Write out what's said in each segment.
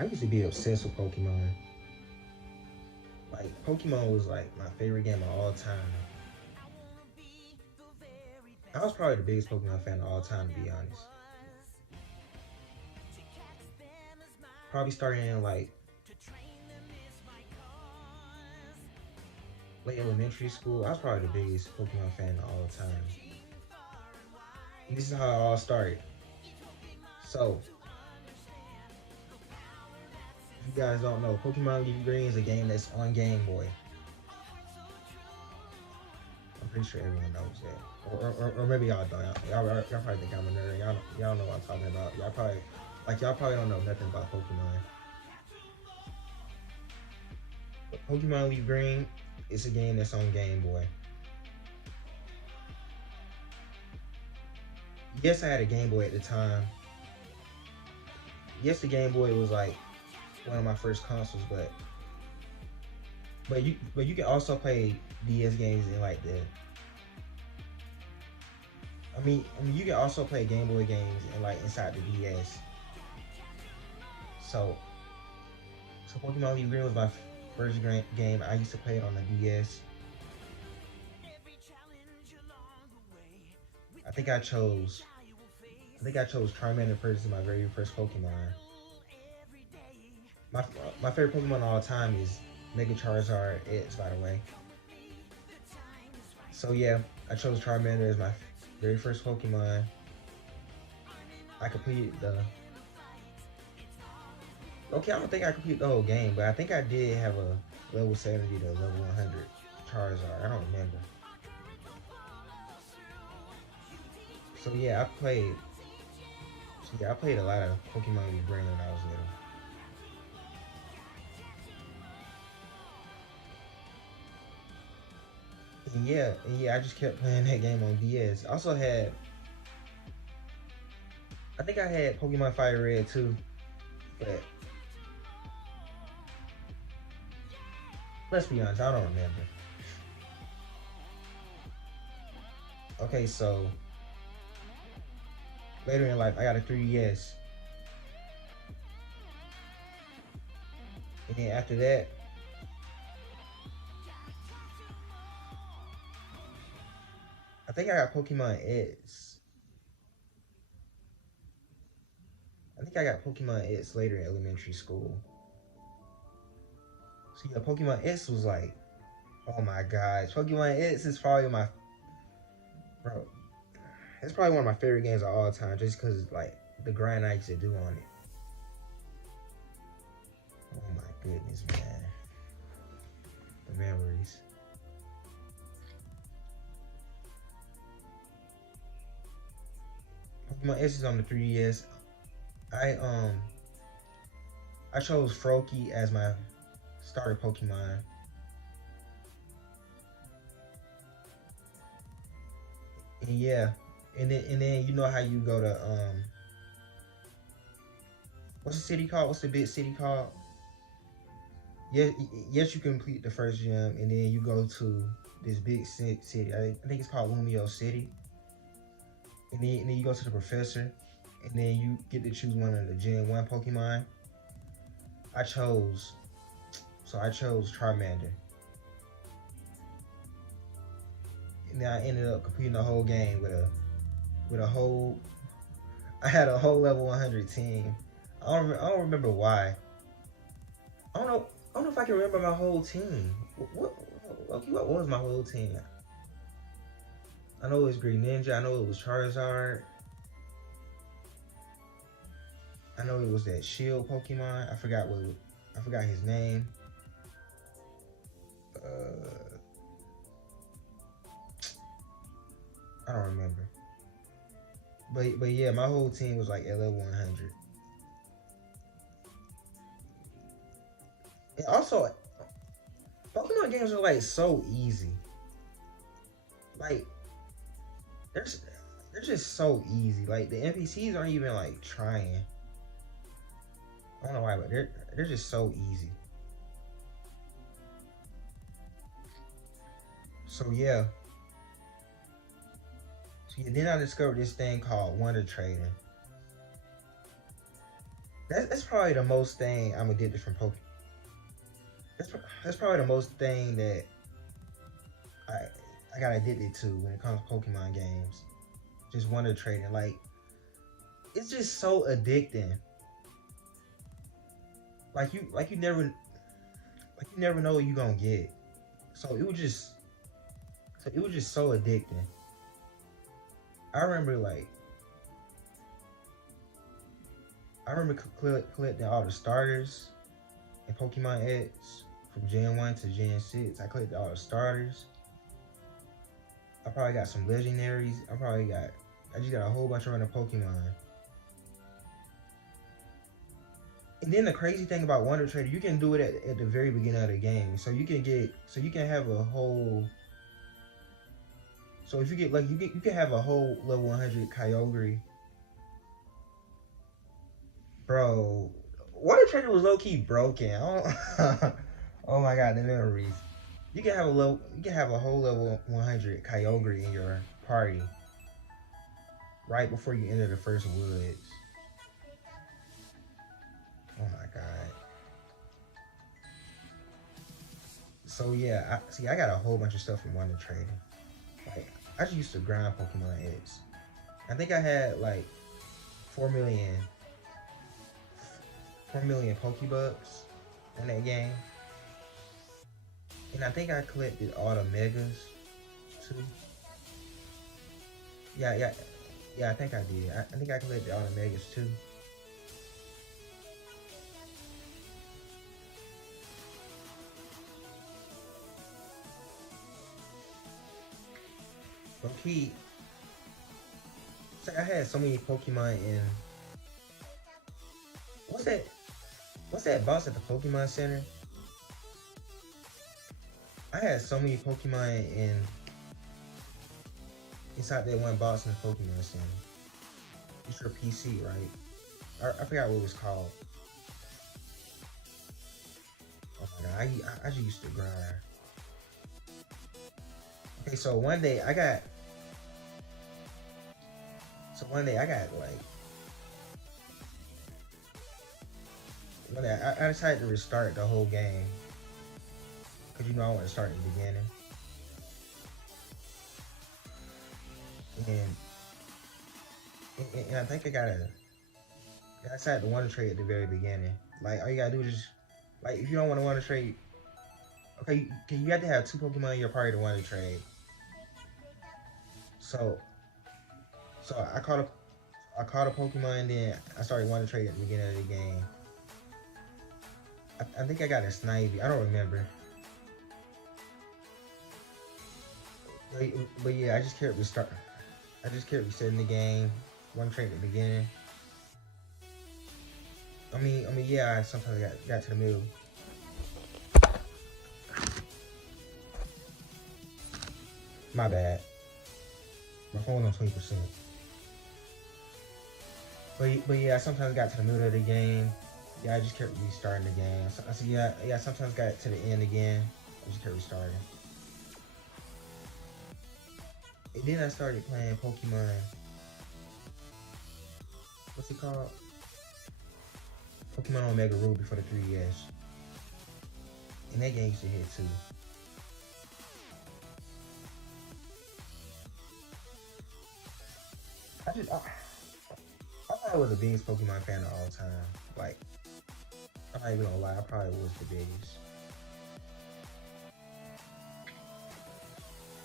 I used to be obsessed with Pokemon. Like Pokemon was like my favorite game of all time. I was probably the biggest Pokemon fan of all time, to be honest. Probably starting in like late elementary school. I was probably the biggest Pokemon fan of all time. And this is how it all started. So, if you guys don't know, Pokemon Leaf Green is a game that's on Game Boy. I'm pretty sure everyone knows that. Or maybe y'all don't. Y'all probably think I'm a nerd. Y'all know what I'm talking about. Y'all probably don't know nothing about Pokemon. But Pokemon Leaf Green is a game that's on Game Boy. Yes, I had a Game Boy at the time. Yes, the Game Boy was like one of my first consoles, but you can also play DS games in like the. I mean, you can also play Game Boy games and like inside the DS. So, so Pokemon Leaf Green was my first game. I used to play it on the DS. I think I chose. I think I chose Charmander first as my very first Pokemon. My my favorite Pokemon of all time is Mega Charizard X, by the way. So yeah, I chose Charmander as my very first Pokemon. I completed the. Okay, I don't think I completed the whole game, but I think I did have a level 70 to level 100 Charizard. I don't remember. So yeah, I played. So yeah, I played a lot of Pokemon Leaf Green when I was little. And yeah, I just kept playing that game on DS. I also had, I think I had Pokemon Fire Red too, but let's be honest, I don't remember. Okay, so later in life, I got a 3DS, and then after that, I think I got Pokemon X. I think I got Pokemon X later in elementary school. So yeah, Pokemon X was like, oh my gosh, Pokemon X is probably my bro. It's probably one of my favorite games of all time, just because like the grind I used to do on it. Oh my goodness, man, the memories. Pokemon X is on the 3DS. I um I chose Froakie as my starter Pokemon. And yeah, and then you know how you go to what's the city called? What's the big city called? Yeah, yes, you complete the first gym, and then you go to this big city. I think it's called Lumio City, and then you go to the professor, and then you get to choose one of the Gen 1 Pokemon. I chose, so I chose Charmander, and then I ended up completing the whole game with a whole. I had a whole level 100 team. I don't remember why. I don't know. I don't know if I can remember my whole team. What was my whole team? I know it was Green Ninja. I know it was Charizard. I know it was that Shield Pokemon. I forgot his name. Uh, I don't remember. But yeah, my whole team was like at level 100. And also, Pokemon games are like so easy. Like they're just, they're just so easy. Like the NPCs aren't even like trying. I don't know why, but they're just so easy. So yeah. So yeah, then I discovered this thing called Wonder Trading. That's probably the most thing I'm addicted from Pokemon. That's probably the most thing that I I got addicted to when it comes to Pokemon games. Just wonder trading. Like it's just so addicting. Like you never know what you gonna get. So it was just so addicting. I remember like I remember collecting all the starters in Pokemon X from Gen 1 to Gen 6. I collected all the starters. I probably got some legendaries. I just got a whole bunch of random Pokemon. And then the crazy thing about Wonder Trader, you can do it at the very beginning of the game. So you can have a whole so if you get like you can have a whole level 100 Kyogre. Bro, Wonder Trader was low key broken. Oh my god, the memories. You can have a whole level 100 Kyogre in your party right before you enter the first woods. Oh my god. So yeah, I got a whole bunch of stuff from Wonder Trading. Like I just used to grind Pokemon X. I think I had like 4 million 4 million Pokebucks in that game. And I think I collected all the megas too. Yeah, yeah, yeah, I think I did. I think I collected all the megas too. Okay, so I had so many Pokemon in what's that what's that boss at the Pokemon Center? I had so many Pokemon inside that one box in the Pokemon Center. It's your PC, right? I forgot what it was called. Oh my god, I just used to grind. Okay, one day I got like one day I decided to restart the whole game because you know I want to start at the beginning. And and I think I decided to want to trade at the very beginning. Like all you gotta do is just like if you don't want to trade, okay, you have to have two Pokemon in your party to want to trade. So so I caught a Pokemon, and then I started wanting to trade at the beginning of the game. I think I got a Snivy. I don't remember. But, but yeah, I just kept resetting the game. One trade at the beginning. Yeah. I sometimes got to the middle. My bad. My phone on 20%. But yeah, I sometimes got to the middle of the game. Yeah, I just kept restarting the game. So yeah. I sometimes got to the end again. I just kept restarting. And then I started playing Pokemon. What's it called? Pokemon Omega Ruby for the 3DS. And that game used to hit too. I thought I was the biggest Pokemon fan of all time. Like, I'm not even gonna lie, I probably was the biggest.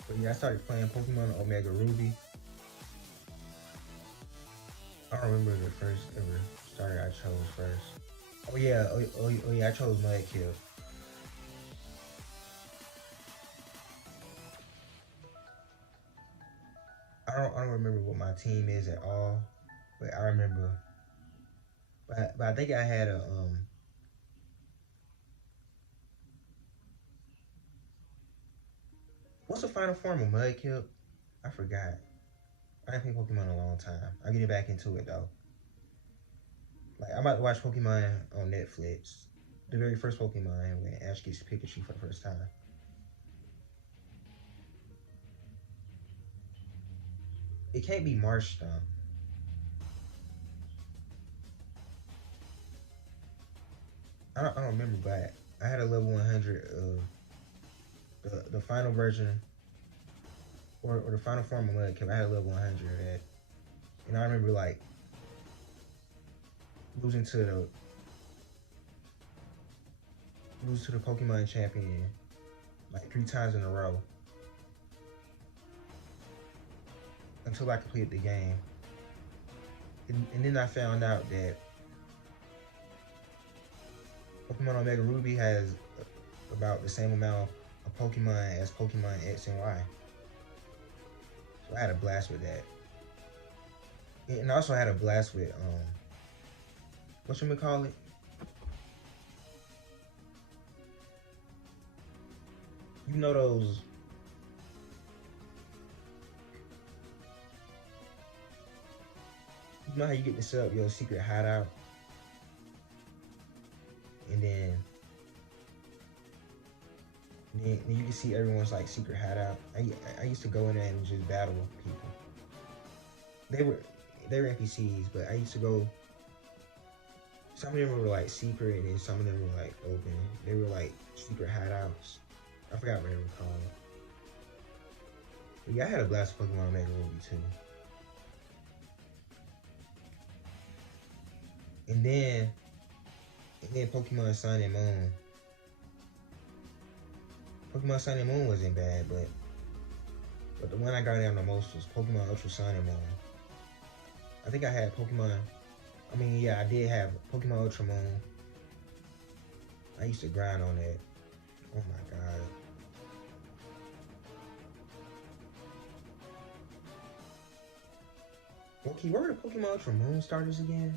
But yeah, I started playing Pokemon Omega Ruby. I don't remember the first ever starter I chose first. Oh yeah, I chose Mudkip. I don't remember what my team is at all, but I remember. But I think I had a what's the final form of Mudkip? I forgot. I haven't played Pokemon in a long time. I'll get back into it though. Like I'm about to watch Pokemon on Netflix. The very first Pokemon when Ash gets Pikachu for the first time. It can't be Marshtomp. I don't remember, but I had a level 100 of the final version or the final form of Mudkip. I had a level 100 of that, and I remember like losing to the Pokemon champion like 3 times in a row until I completed the game. And then I found out that Pokemon Omega Ruby has about the same amount of Pokemon as Pokemon X and Y. So I had a blast with that. And I also had a blast with what you call it? You know those you know how you get to set up your secret hideout and then you can see everyone's like secret hideout. I used to go in there and just battle people. They were they were NPCs, but I used to go. Some of them were like secret, and then some of them were like open. They were like secret hideouts. I forgot what they were called. But yeah, I had a blast with Pokemon Omega Ruby too. And then Pokemon Sun and Moon. Pokemon Sun and Moon wasn't bad, but the one I got down the most was Pokemon Ultra Sun and Moon. I think I had Pokemon. I mean, yeah, I did have Pokemon Ultra Moon. I used to grind on that. Oh my god. Okay, where were the Pokemon Ultra Moon starters again?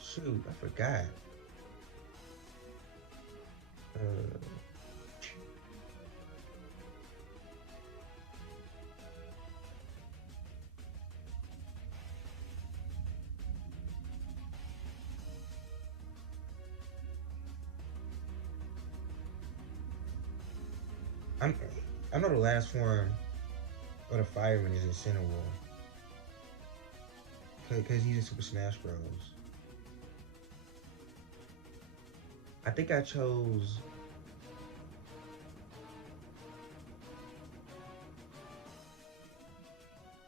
Shoot, I forgot. Uh, I'm, I know the last form of the Fireman is Incineroar. Because he's in Super Smash Bros. I think I chose.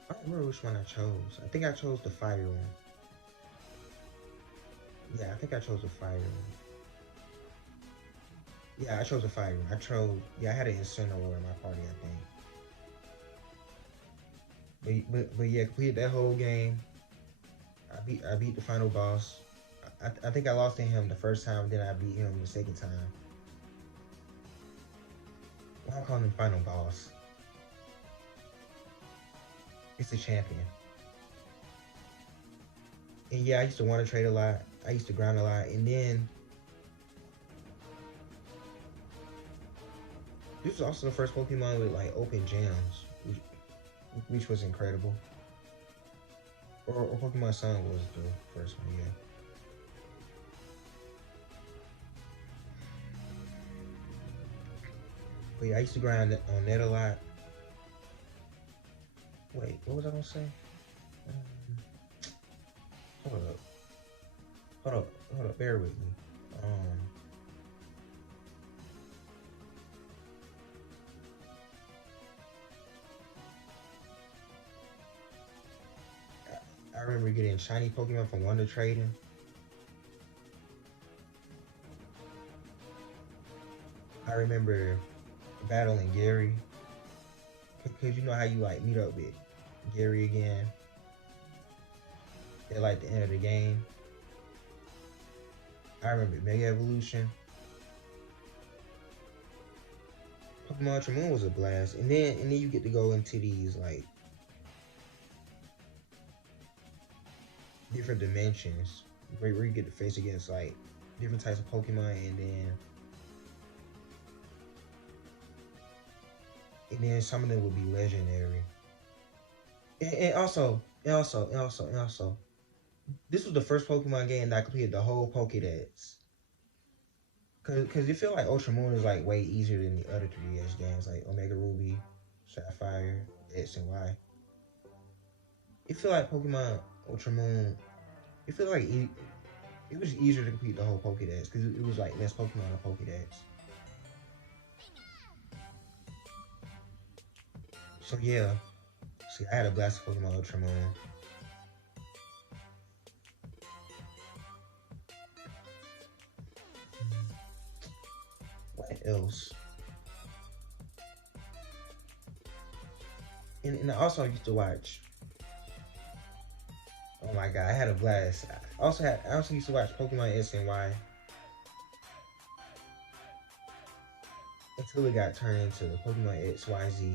I don't remember which one I chose. I think I chose the fire one. Yeah, I think I chose the fire one. Yeah, I chose the fire one. Yeah, I had an Incineroar in my party, I think. But yeah, completed that whole game. I beat the final boss. I think I lost to him the first time, then I beat him the second time. Why am I calling him final boss? It's the champion. And yeah, I used to want to trade a lot. I used to grind a lot. And then this was also the first Pokemon with like open gyms, which was incredible. Or Pokemon Sun was the first one, yeah. But yeah, I used to grind on that a lot. Wait, what was I gonna say? Hold up. Hold up, bear with me. Um, I remember getting shiny Pokemon from Wonder Trading. I remember battling Gary. Cause you know how you like meet up with Gary again at like the end of the game. I remember Mega Evolution. Pokemon Ultra Moon was a blast. And then you get to go into these like different dimensions where you get to face against like different types of Pokemon and then some of them would be legendary. And also, this was the first Pokemon game that I completed the whole Pokédex. Cause you feel like Ultra Moon is like way easier than the other 3DS games like Omega Ruby, Sapphire, X and Y. It feel like Pokemon Ultra Moon. It feel like it was easier to complete the whole Pokédex because it was like less Pokemon on Pokédex. So yeah, see, I had a blast of Pokemon Ultramon. What else? And also I used to watch. Oh my god, I had a blast. I also used to watch Pokemon S and Y until it got turned into Pokemon X Y Z.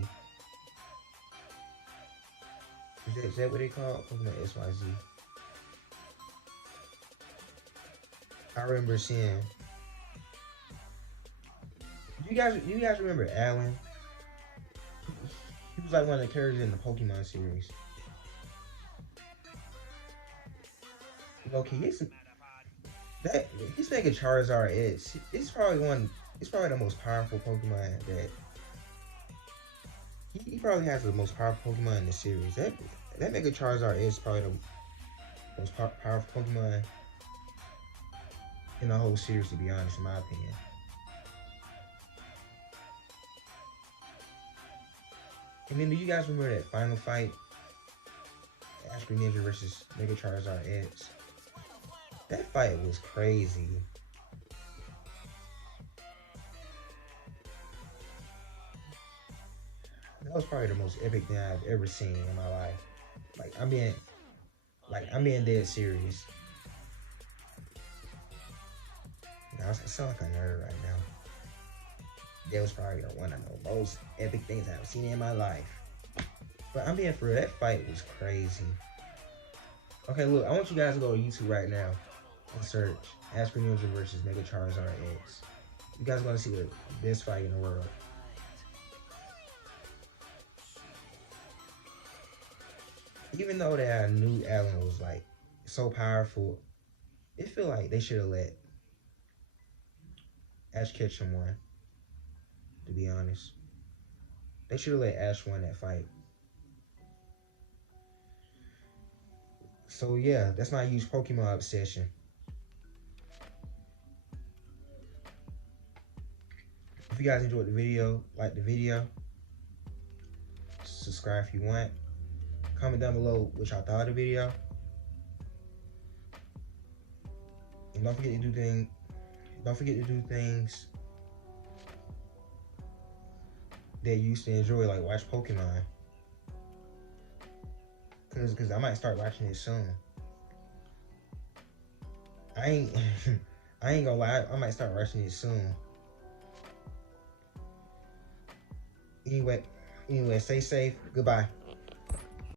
Is that what they call it? Pokemon X Y Z? I remember seeing. Do you guys remember Alan? He was like one of the characters in the Pokemon series. Okay, that his Mega Charizard is it's probably one. It's probably the most powerful Pokemon that he probably has the most powerful Pokemon in the series. That Mega Charizard is probably the most powerful Pokemon in the whole series, to be honest, in my opinion. And then, do you guys remember that final fight, Ash Greninja versus Mega Charizard X? That fight was crazy. That was probably the most epic thing I've ever seen in my life. I'm being dead serious. I sound like a nerd right now. That was probably one of the most epic things I've seen in my life. But I'm being for real, that fight was crazy. Okay, look, I want you guys to go to YouTube right now and search Ash Greninja versus Mega Charizard X. You guys are gonna see the best fight in the world. Even though that I knew Alan was like so powerful, it feel like they should have let Ash Ketchum win. To be honest, they should have let Ash win that fight. So yeah, that's my huge Pokemon obsession. If you guys enjoyed the video, like the video, subscribe if you want. Comment down below what y'all thought of the video. And don't forget to do things that you used to enjoy, like watch Pokemon. Cause I might start watching it soon. I ain't gonna lie, I might start watching it soon. Anyway, stay safe. Goodbye.